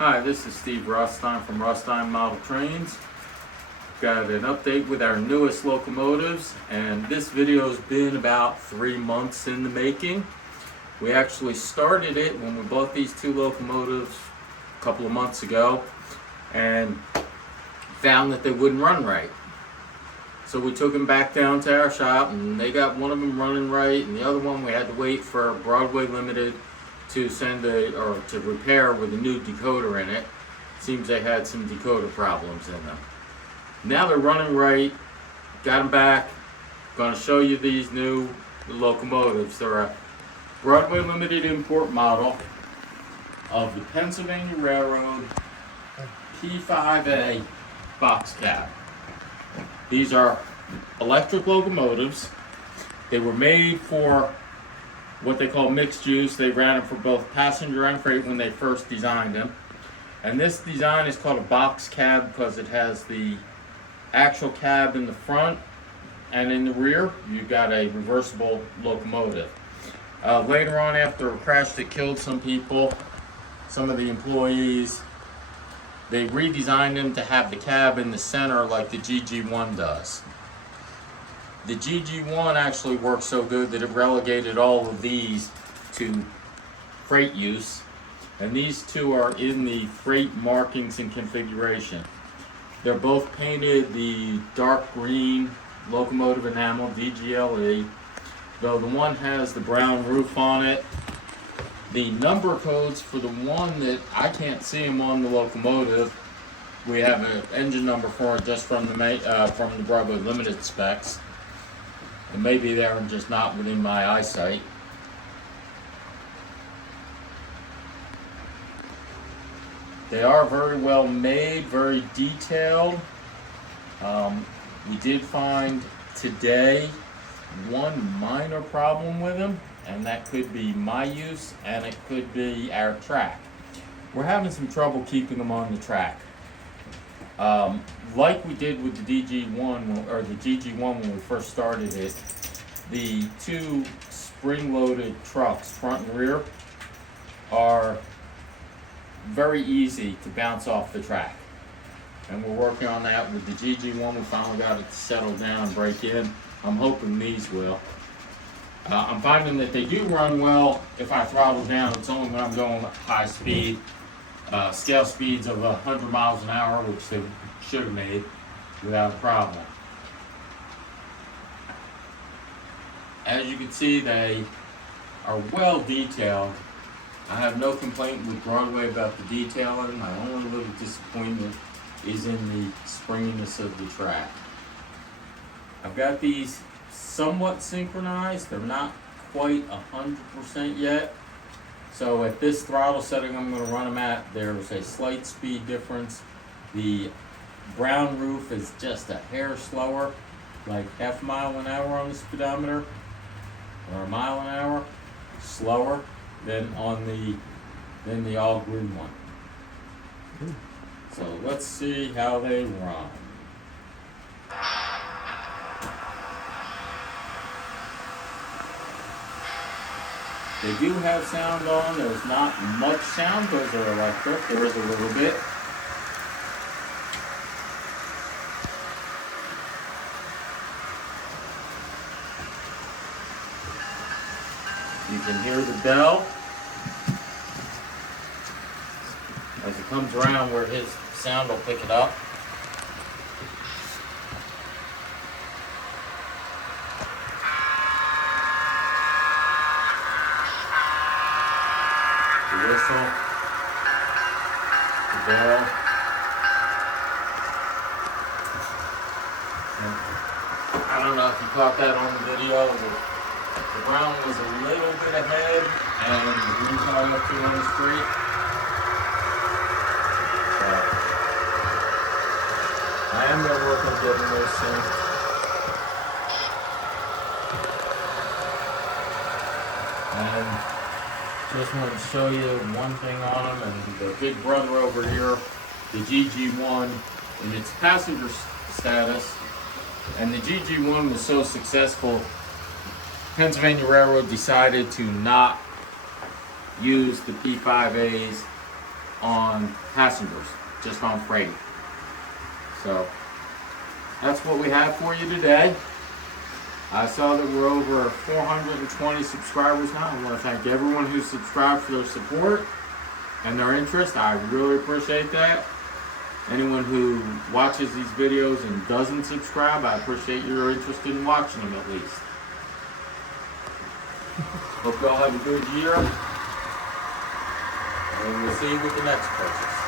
Hi, this is Steve Rostein from Rostein Model Trains. Got an update with our newest locomotives, and this video has been about 3 months in the making. We actually started it when we bought these two locomotives a couple of months ago and found that they wouldn't run right. So we took them back down to our shop, and they got one of them running right, and the other one we had to wait for Broadway Limited to to repair with a new decoder in it. Seems they had some decoder problems in them. Now they're running right. Got them back. Going to show you these new locomotives. They're a Broadway Limited Import model of the Pennsylvania Railroad P5a Boxcab. These are electric locomotives. They were made for what they call mixed use. They ran them for both passenger and freight when they first designed them. And this design is called a box cab because it has the actual cab in the front, and in the rear you've got a reversible locomotive. Later on, after a crash that killed some people, some of the employees, they redesigned them to have the cab in the center like the GG1 does. The GG1 actually worked so good that it relegated all of these to freight use, and these two are in the freight markings and configuration. They're both painted the dark green locomotive enamel, DGLE, though the one has the brown roof on it. The number codes for the one that I can't see them on the locomotive, we have an engine number for it just from the Broadway Limited specs. It may be there and just not within my eyesight. They are very well made, very detailed. We did find today one minor problem with them, and that could be my use and it could be our track. We're having some trouble keeping them on the track. Like we did with the DG1 or the GG1 when we first started it, the two spring-loaded trucks, front and rear, are very easy to bounce off the track. And we're working on that with the GG1. We finally got it to settle down and break in. I'm hoping these will. I'm finding that they do run well if I throttle down. It's only when I'm going high speed, scale speeds of 100 miles an hour, which they should have made without a problem. As you can see, they are well detailed. I have no complaint with Broadway about the detailing. My only little disappointment is in the springiness of the track. I've got these somewhat synchronized. They're not quite 100% yet. So at this throttle setting I'm going to run them at, there's a slight speed difference. The brown roof is just a hair slower, like half a mile an hour on the speedometer, or a mile an hour slower than on the all green one. So let's see how they run. They do have sound on. There's not much sound. Those are electric. There is a little bit. You can hear the bell as it comes around where his sound will pick it up. The whistle, the bell. I don't know if you caught that on the video. The brown was a little bit ahead, and the green car up to on the street. So I am going to work on getting those soon. And just wanted to show you one thing on them, and the big brother over here, the GG1, in its passenger status. And the GG1 was so successful, Pennsylvania Railroad decided to not use the P5As on on passengers, just on freight. So that's what we have for you today. I saw that we're over 420 subscribers now. I want to thank everyone who subscribed for their support and their interest. I really appreciate that. Anyone who watches these videos and doesn't subscribe, I appreciate your interest in watching them at least. Hope you all have a good year. And we'll see you with the next purchase.